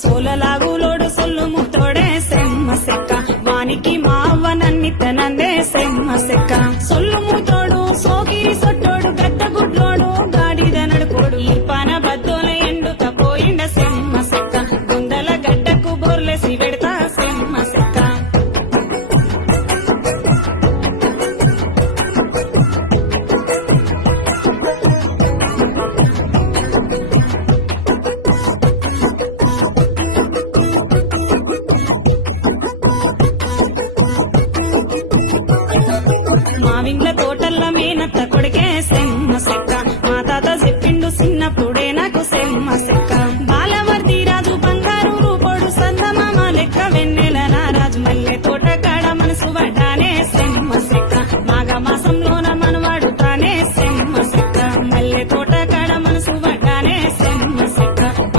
సోలలాగులోడు సొల్లు ముతోడే సెమ్మ సెక్క వానికి మావనన్ని తనందే సెమ్మ సెక్క సొల్లు